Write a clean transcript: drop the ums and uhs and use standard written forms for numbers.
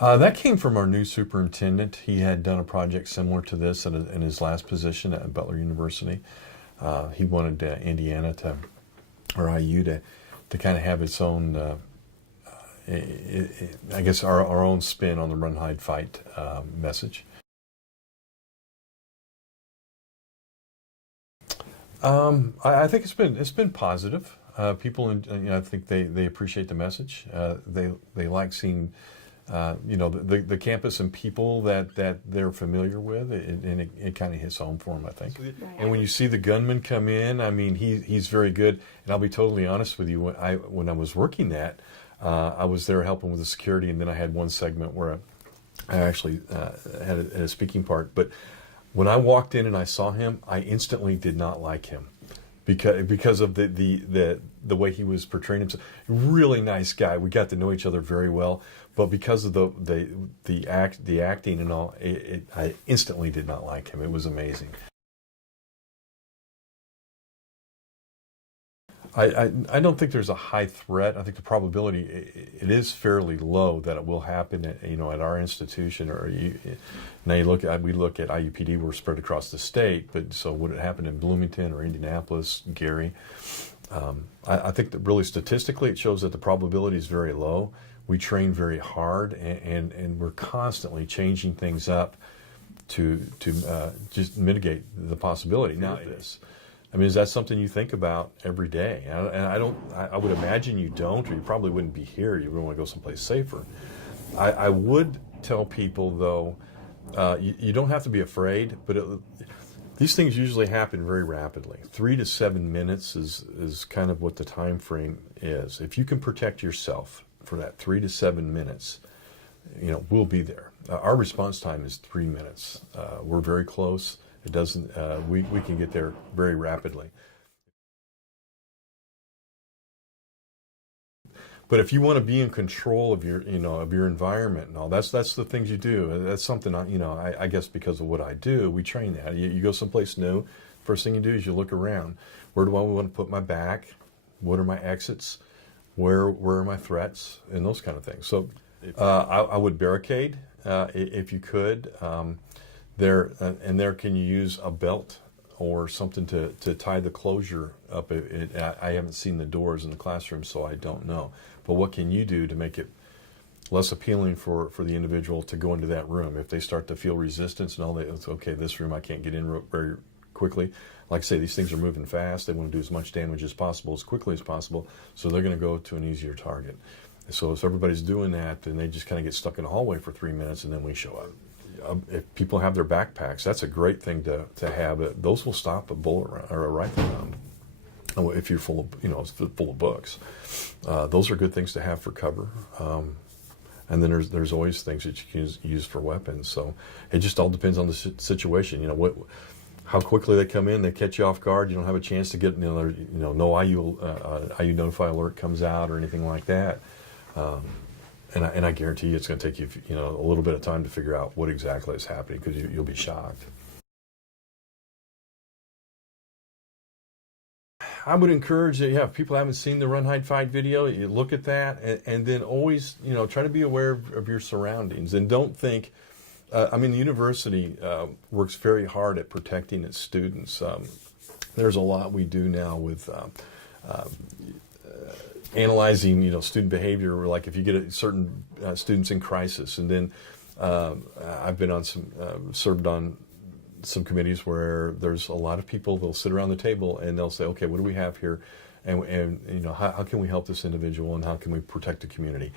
That came from our new superintendent. He had done a project similar to this in his last position at Butler University. He wanted Indiana or IU to kind of have its own, I guess, our own spin on the run, hide, fight message. I think it's been positive. People, I think they appreciate the message. They like seeing, the campus and people that they're familiar with, and it kind of hits home for them, I think. Right. And when you see the gunman come in, I mean, he's very good. And I'll be totally honest with you. When I was working that, I was there helping with the security, and then I had one segment where I actually had a speaking part, but. When I walked in and I saw him, I instantly did not like him because of the way he was portraying himself. Really nice guy. We got to know each other very well, but because of the acting and all, I instantly did not like him. It was amazing. I don't think there's a high threat. I think the probability it is fairly low that it will happen at our institution. Now we look at IUPD. We're spread across the state, but so would it happen in Bloomington or Indianapolis, Gary? I think that really statistically it shows that the probability is very low. We train very hard, and we're constantly changing things up to just mitigate the possibility. Now this. I mean, is that something you think about every day? And I would imagine you don't, or you probably wouldn't be here. You would want to go someplace safer. I would tell people, though, you don't have to be afraid, but these things usually happen very rapidly. 3 to 7 minutes is kind of what the time frame is. If you can protect yourself for that 3 to 7 minutes, we'll be there. Our response time is 3 minutes. We're very close. It doesn't. We can get there very rapidly. But if you want to be in control of your environment and all, that's the things you do. That's something I guess because of what I do, we train that. You go someplace new. First thing you do is you look around. Where do I want to put my back? What are my exits? Where are my threats? And those kind of things. So I would barricade if you could. There can you use a belt or something to tie the closure up? I haven't seen the doors in the classroom, so I don't know. But what can you do to make it less appealing for the individual to go into that room? If they start to feel resistance and all that, it's okay, this room I can't get in very quickly. Like I say, these things are moving fast. They want to do as much damage as possible, as quickly as possible, so they're going to go to an easier target. So if everybody's doing that, then they just kind of get stuck in a hallway for 3 minutes, and then we show up. If people have their backpacks, that's a great thing to have. Those will stop a bullet or a rifle round. If you're full of books, those are good things to have for cover. And then there's always things that you can use for weapons. So it just all depends on the situation. How quickly they come in, they catch you off guard. You don't have a chance to get no IU notify alert comes out or anything like that. And I guarantee you it's going to take you, a little bit of time to figure out what exactly is happening, because you'll be shocked. I would encourage that, if people haven't seen the Run, Hide, Fight video, you look at that, and then always, try to be aware of your surroundings, and don't think. The university works very hard at protecting its students. There's a lot we do now with. Analyzing, student behavior, like if you get certain students in crisis, and then I've been on served on some committees where there's a lot of people. They'll sit around the table and they'll say, okay, what do we have here, and how can we help this individual, and how can we protect the community?